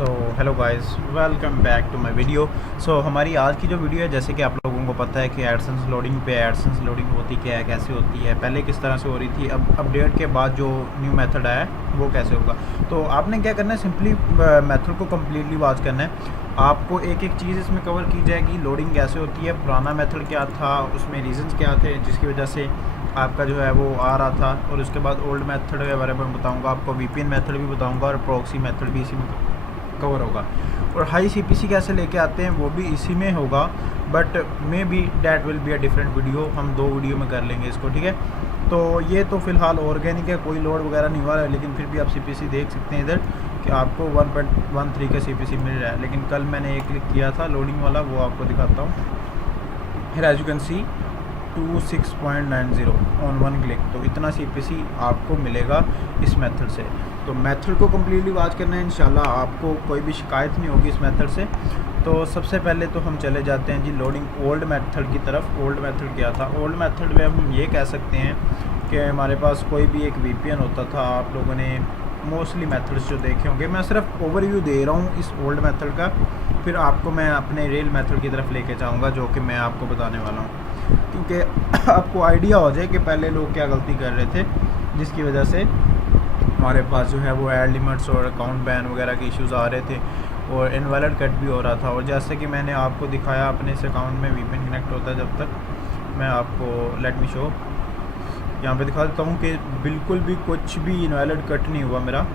So hello guys, welcome back to my video. हमारी आज की जो वीडियो है, जैसे कि आप लोगों को पता है कि एडसेंस लोडिंग पे एडसेंस लोडिंग होती क्या है, कैसे होती है, पहले किस तरह से हो रही थी, अब अपडेट के बाद जो न्यू मेथड आया है वो कैसे होगा। तो आपने क्या करना है, सिंपली मेथड को कम्प्लीटली वॉच करना है। आपको एक एक चीज़ इसमें कवर की जाएगी। लोडिंग कैसे होती है, पुराना मेथड क्या था, उसमें रीजंस क्या थे जिसकी वजह से आपका जो है वो आ रहा था, और उसके बाद ओल्ड मेथड के बारे में बताऊंगा आपको, वीपीएन मेथड भी बताऊंगा और प्रॉक्सी मेथड भी इसी में कवर होगा, और हाई सीपीसी कैसे लेके आते हैं वो भी इसी में होगा। But may be that will be a different video, हम 2 वीडियो में कर लेंगे इसको, ठीक है। तो ये तो फ़िलहाल ऑर्गेनिक है, कोई लोड वगैरह नहीं हुआ है, लेकिन फिर भी आप सीपीसी देख सकते हैं इधर कि आपको 1.13 का सीपीसी मिल रहा है। लेकिन कल मैंने एक क्लिक किया था लोडिंग वाला, वो आपको दिखाता हूँ। फिर as you can see 26.90 on 1 click, तो इतना सीपीसी आपको मिलेगा इस मेथड से। तो मेथड को कम्प्लीटली वॉच करना है, इंशाल्लाह आपको कोई भी शिकायत नहीं होगी इस मेथड से। तो सबसे पहले तो हम चले जाते हैं जी लोडिंग ओल्ड मेथड की तरफ। ओल्ड मेथड क्या था? ओल्ड मेथड में हम ये कह सकते हैं कि हमारे पास कोई भी एक वीपीएन होता था। आप लोगों ने मोस्टली मेथड्स जो देखे होंगे, मैं सिर्फ ओवरव्यू दे रहा हूँ इस ओल्ड मेथड का, फिर आपको मैं अपने रियल मेथड की तरफ लेके जाऊँगा जो कि मैं आपको बताने वाला हूँ, क्योंकि आपको आइडिया हो जाए कि पहले लोग क्या गलती कर रहे थे जिसकी वजह से हमारे पास जो है वो एड लिमिट्स और अकाउंट बैन वगैरह के इश्यूज़ आ रहे थे और इनवैलिड कट भी हो रहा था। और जैसे कि मैंने आपको दिखाया, अपने इस अकाउंट में वीपीएन कनेक्ट होता है जब तक, मैं आपको लेट मी शो यहाँ पे दिखा देता हूँ कि बिल्कुल भी कुछ भी इनवैलिड कट नहीं हुआ मेरा।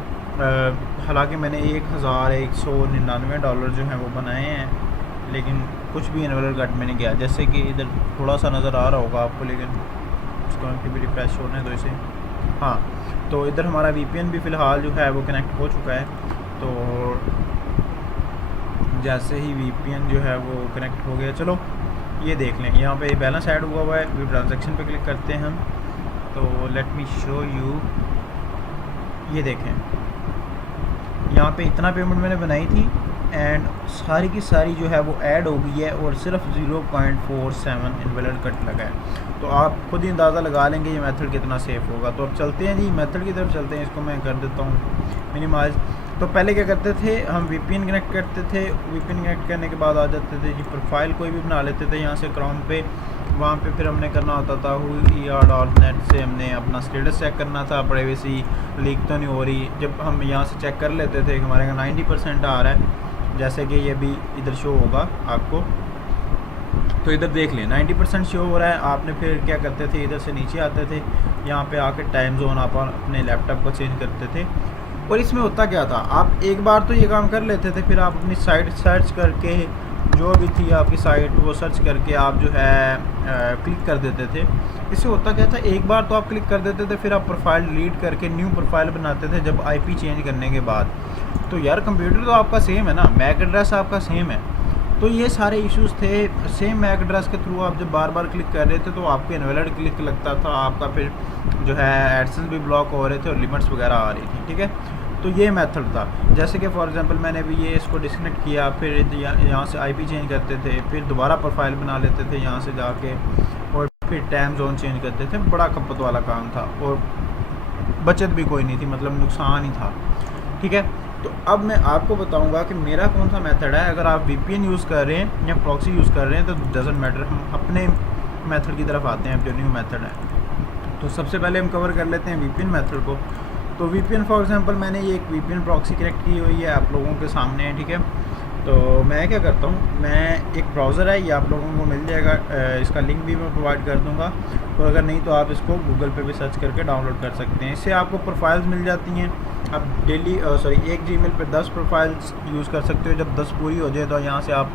हालांकि मैंने $1199 जो हैं वो बनाए हैं, लेकिन कुछ भी इनवैलिड कट में नहीं गया। जैसे कि इधर थोड़ा सा नज़र आ रहा होगा आपको, लेकिन इसको भी रिफ्रेश होने दो इसे। हाँ, तो इधर हमारा वीपीएन भी फ़िलहाल जो है वो कनेक्ट हो चुका है। तो जैसे ही वीपीएन जो है वो कनेक्ट हो गया, चलो ये देख लें, यहाँ पे बैलेंस ऐड हुआ है, व्यू ट्रांजैक्शन पे क्लिक करते हैं हम। तो लेट मी शो यू, ये देखें यहाँ पे इतना पेमेंट मैंने बनाई थी एंड सारी की सारी जो है वो ऐड हो गई है, और सिर्फ 0.47 इनवैलिड कट लगा है। तो आप खुद ही अंदाज़ा लगा लेंगे ये मेथड कितना सेफ़ होगा। तो अब चलते हैं जी मेथड की तरफ चलते हैं। इसको मैं कर देता हूँ मिनिमाइज। तो पहले क्या करते थे, हम वीपीएन कनेक्ट करते थे, वीपीएन कनेक्ट करने के बाद आ जाते थे जी प्रोफाइल कोई भी बना लेते थे यहाँ से क्रोम पे। वहाँ पे फिर हमने करना होता था ER.net से हमने अपना स्टेटस चेक करना था, प्राइवेसी लीक तो नहीं हो रही। जब हम यहाँ से चेक कर लेते थे हमारे यहाँ 90% आ रहा है, जैसे कि ये भी इधर शो होगा आपको, तो इधर देख लें 90% शो हो रहा है। आपने फिर क्या करते थे, इधर से नीचे आते थे, यहाँ पे आकर टाइम जोन आप अपने लैपटॉप को चेंज करते थे। और इसमें होता क्या था, आप एक बार तो ये काम कर लेते थे, फिर आप अपनी साइट सर्च करके जो भी थी आपकी साइट वो सर्च करके आप जो है क्लिक कर देते थे। इससे होता क्या था, एक बार तो आप क्लिक कर देते थे, फिर आप प्रोफाइल डिलीट करके न्यू प्रोफाइल बनाते थे जब आईपी चेंज करने के बाद। तो यार कंप्यूटर तो आपका सेम है ना, मैक एड्रेस आपका सेम है, तो ये सारे इश्यूज़ थे। सेम मैक एड्रेस के थ्रू आप जब बार बार क्लिक कर रहे थे तो आपको इनवैलिड क्लिक लगता था, आपका फिर जो है एडसेंस भी ब्लॉक हो रहे थे और लिमिट्स वगैरह आ रही थी, ठीक है। तो ये मेथड था। जैसे कि फॉर एग्जांपल मैंने भी ये इसको डिस्कनेक्ट किया, फिर यहाँ से आईपी चेंज करते थे, फिर दोबारा प्रोफाइल बना लेते थे यहाँ से जाके, और फिर टाइम जोन चेंज करते थे। बड़ा खपत वाला काम था और बचत भी कोई नहीं थी, मतलब नुकसान ही था, ठीक है। तो अब मैं आपको बताऊंगा कि मेरा कौन सा मेथड है। अगर आप वीपीएन यूज़ कर रहे हैं या प्रॉक्सी यूज़ कर रहे हैं तो डजंट मैटर, हम अपने मेथड की तरफ आते हैं जो न्यू मेथड है। तो सबसे पहले हम कवर कर लेते हैं वीपीएन मेथड को। तो वीपीएन फॉर एग्जांपल मैंने ये एक वीपीएन प्रॉक्सी कनेक्ट की हुई है, आप लोगों के सामने है, ठीक है। तो मैं क्या करता हूँ, मैं एक ब्राउज़र है, ये आप लोगों को मिल जाएगा, इसका लिंक भी मैं प्रोवाइड कर दूँगा। तो अगर नहीं तो आप इसको गूगल पे भी सर्च करके डाउनलोड कर सकते हैं। इससे आपको प्रोफाइल्स मिल जाती हैं। आप डेली एक जीमेल पे 10 प्रोफाइल्स यूज़ कर सकते हो। जब 10 पूरी हो जाए तो यहाँ से आप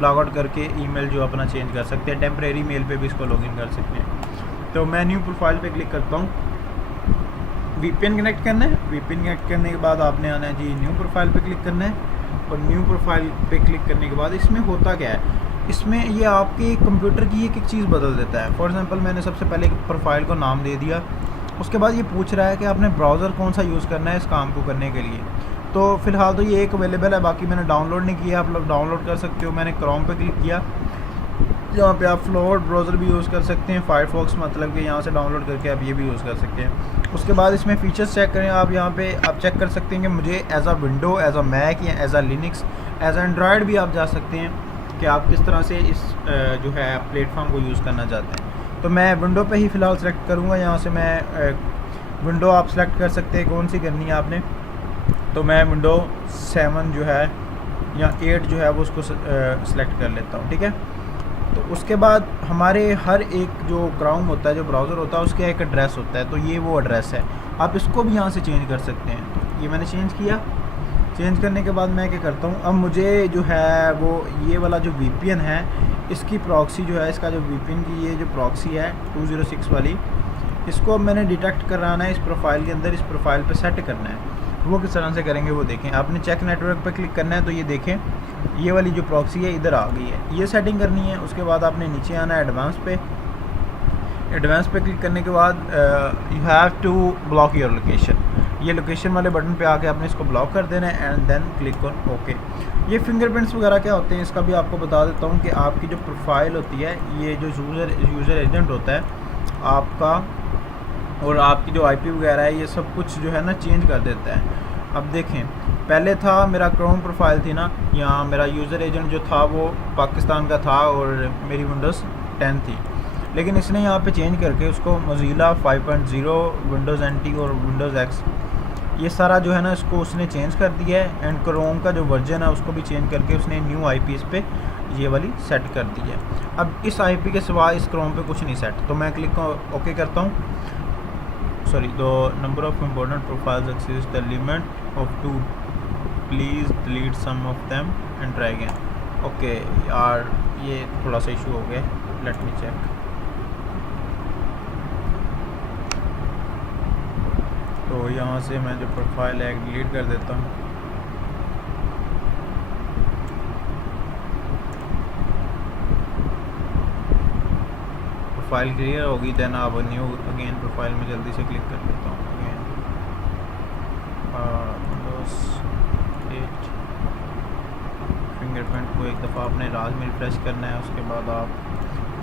लॉग आउट करके ईमेल जो अपना चेंज कर सकते हैं, टेम्परेरी मेल पे भी इसको लॉगिन कर सकते हैं। तो मैं न्यू प्रोफाइल पे क्लिक करता हूँ, वीपीएन कनेक्ट करना है। वीपीएन कनेक्ट करने के बाद आपने आना है जी न्यू प्रोफाइल पे क्लिक करना है, और न्यू प्रोफाइल पे क्लिक करने के बाद इसमें होता क्या है, इसमें ये आपके कंप्यूटर की एक चीज़ बदल देता है। फॉर एग्जांपल मैंने सबसे पहले प्रोफाइल को नाम दे दिया, उसके बाद ये पूछ रहा है कि आपने ब्राउज़र कौन सा यूज़ करना है इस काम को करने के लिए। तो फ़िलहाल तो ये एक अवेलेबल है, बाकी मैंने डाउनलोड नहीं किया, आप लोग डाउनलोड कर सकते हो। मैंने क्रोम पे क्लिक किया, यहाँ पे आप फ्लोर ब्राउज़र भी यूज़ कर सकते हैं, फायरफॉक्स, मतलब कि यहाँ से डाउनलोड करके आप ये भी यूज़ कर सकते हैं। उसके बाद इसमें फ़ीचर्स चेक करें आप। यहाँ पे आप चेक कर सकते हैं कि मुझे as a window, as a Mac या as a Linux, as Android भी आप जा सकते हैं कि आप किस तरह से इस जो है प्लेटफॉर्म को यूज़ करना चाहते हैं। तो मैं विंडो पे ही फ़िलहाल सेलेक्ट करूँगा। यहाँ से मैं विंडो आप सेलेक्ट कर सकते हैं कौन सी करनी है आपने। तो मैं विंडो 7 जो है या 8 जो है वो उसको सेलेक्ट कर लेता हूँ, ठीक है। तो उसके बाद हमारे हर एक जो क्रोम होता है, जो ब्राउज़र होता है, उसका एक एड्रेस होता है। तो ये वो एड्रेस है, आप इसको भी यहाँ से चेंज कर सकते हैं। तो ये मैंने चेंज किया। चेंज करने के बाद मैं क्या करता हूँ, अब मुझे जो है वो ये वाला जो VPN है, इसकी प्रॉक्सी जो है, इसका जो VPN की ये जो प्रॉक्सी है 206 वाली, इसको अब मैंने डिटेक्ट कराना है इस प्रोफाइल के अंदर, इस प्रोफाइल पे सेट करना है। वो किस तरह से करेंगे वो देखें। आपने चेक नेटवर्क पे क्लिक करना है, तो ये देखें ये वाली जो प्रॉक्सी है इधर आ गई है, ये सेटिंग करनी है। उसके बाद आपने नीचे आना है एडवांस पे। एडवांस पे क्लिक करने के बाद you have to block your location, ये लोकेशन वाले बटन पे आके आपने इसको ब्लॉक कर देना है and then click on okay. ये फिंगरप्रिंट्स वगैरह क्या होते हैं इसका भी आपको बता देता हूँ कि आपकी जो प्रोफाइल होती है, ये जो यूज़र एजेंट होता है आपका, और आपकी जो IP वगैरह है, ये सब कुछ जो है ना चेंज कर देता है। अब देखें, पहले था मेरा क्रोम प्रोफाइल थी ना, यहाँ मेरा यूज़र एजेंट जो था वो पाकिस्तान का था और मेरी विंडोज़ 10 थी। लेकिन इसने यहाँ पे चेंज करके उसको मोज़िला 5.0, विंडोज़ NT और विंडोज़ X, ये सारा जो है ना इसको उसने चेंज कर दिया है। एंड क्रोम का जो वर्जन है उसको भी चेंज करके उसने न्यू IP इस पे ये वाली सेट कर दी है। अब इस IP के सिवा इस क्रोम पे कुछ नहीं सेट, तो मैं क्लिक ओके करता हूँ। Sorry, the number of important profiles exceeds the limit of 2. Please delete some of them and try again. Okay यार, ये थोड़ा सा इशू हो गया, let me check. तो यहाँ से मैं जो प्रोफाइल है डिलीट कर देता हूँ। प्रोफाइल क्लियर होगी, देन आप न्यू अगेन प्रोफाइल में जल्दी से क्लिक कर लेता हूँ। अगेन विंडोज़ 8 फिंगरप्रिंट को एक दफ़ा आपने राज में रिफ्रेश करना है। उसके बाद आप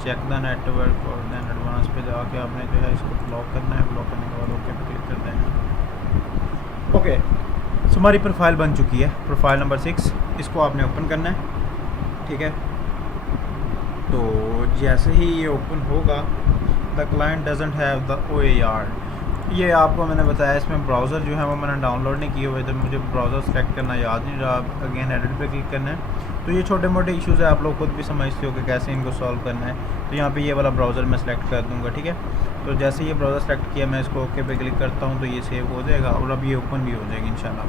चेक द नेटवर्क और देन एडवांस पे जाके आपने जो है इसको ब्लॉक करना है। ब्लॉक करने के बाद ओके पे क्लिक कर देना। ओके, सो हमारी प्रोफाइल बन चुकी है, प्रोफाइल नंबर 6। इसको आपने ओपन करना है, ठीक है। तो जैसे ही ये ओपन होगा, the client doesn't have the OAR, ये आपको मैंने बताया इसमें ब्राउज़र जो है वो मैंने डाउनलोड नहीं किए हुए, तो मुझे ब्राउज़र सेलेक्ट करना याद नहीं रहा। अगेन एडिट पे क्लिक करना है। तो ये छोटे मोटे इश्यूज़ है, आप लोग खुद भी समझते हो कि कैसे इनको सॉल्व करना है। तो यहाँ पे ये वाला ब्राउज़र मैं सेलेक्ट कर दूँगा, ठीक है। तो जैसे ये ब्राउज़र सेलेक्ट किया, मैं इसको ओके पे क्लिक करता हूँ, तो ये सेव हो जाएगा और अब ये ओपन भी हो जाएगी इंशाल्लाह।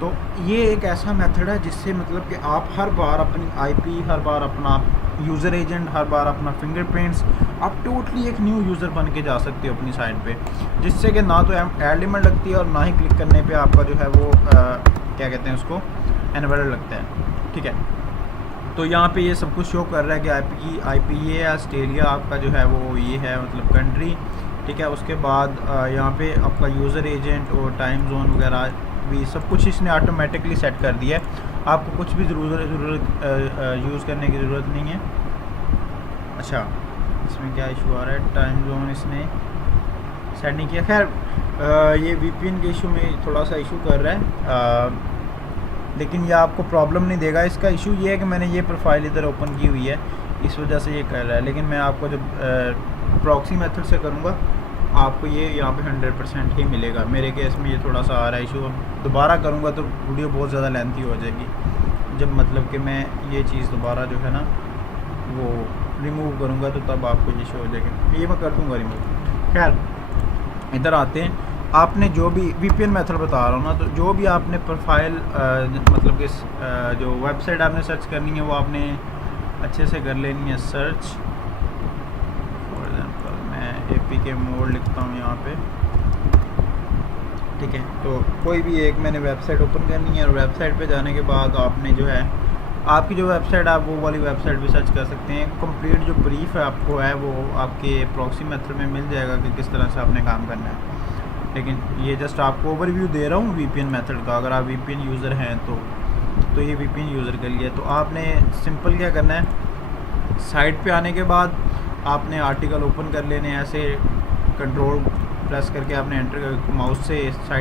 तो ये एक ऐसा मेथड है जिससे मतलब कि आप हर बार अपनी IP, हर बार अपना यूज़र एजेंट, हर बार अपना फिंगरप्रिंट्स, आप टोटली एक न्यू यूज़र बन के जा सकते हो अपनी साइट पे, जिससे कि ना तो एड लिमिट लगती है और ना ही क्लिक करने पे आपका जो है वो क्या कहते हैं उसको, इनवैलिड लगता है, ठीक है। तो यहाँ पे ये सब कुछ शो कर रहा है कि IP ये है, ऑस्ट्रेलिया आपका जो है वो ये है मतलब कंट्री, ठीक है। उसके बाद यहाँ पे आपका यूज़र एजेंट और टाइम जोन वगैरह भी सब कुछ इसने ऑटोमेटिकली सेट कर दिया है। आपको कुछ भी ज़रूरत यूज़ करने की ज़रूरत नहीं है। अच्छा, इसमें क्या इशू आ रहा है, टाइम जोन इसने सेट नहीं किया। खैर ये VPN के इशू में थोड़ा सा इशू कर रहा है, लेकिन ये आपको प्रॉब्लम नहीं देगा। इसका इशू ये है कि मैंने ये प्रोफाइल इधर ओपन की हुई है, इस वजह से ये कर रहा है। लेकिन मैं आपको जब प्रॉक्सी मेथड से करूँगा, आपको ये यहाँ पे 100% ही मिलेगा। मेरे केस में ये थोड़ा सा आ रहा है इशू, दोबारा करूँगा तो वीडियो बहुत ज़्यादा लेंथी हो जाएगी। जब मतलब कि मैं ये चीज़ दोबारा जो है ना वो रिमूव करूँगा तो तब आपको ये शो हो जाएगी। ये मैं कर दूँगा रिमूव। खैर इधर आते हैं, आपने जो भी VPN मेथड बता रहा हूँ ना, तो जो भी आपने प्रोफाइल मतलब कि जो वेबसाइट आपने सर्च करनी है वो आपने अच्छे से कर लेनी है सर्च। फॉर एग्जांपल मैं APK मोड लिखता हूँ यहाँ पे, ठीक है। तो कोई भी एक मैंने वेबसाइट ओपन करनी है और वेबसाइट पे जाने के बाद आपने जो है आपकी जो वेबसाइट, आप वो वाली वेबसाइट भी सर्च कर सकते हैं। कंप्लीट जो ब्रीफ है आपको है वो आपके प्रॉक्सी मेथड में मिल जाएगा कि किस तरह से आपने काम करना है। लेकिन ये जस्ट आपको ओवरव्यू दे रहा हूँ VPN मेथड का। अगर आप VPN यूज़र हैं तो ये VPN यूज़र के लिए। तो आपने सिंपल क्या करना है, साइट पे आने के बाद आपने आर्टिकल ओपन कर लेने, ऐसे कंट्रोल प्रेस करके आपने एंटर माउस से साइड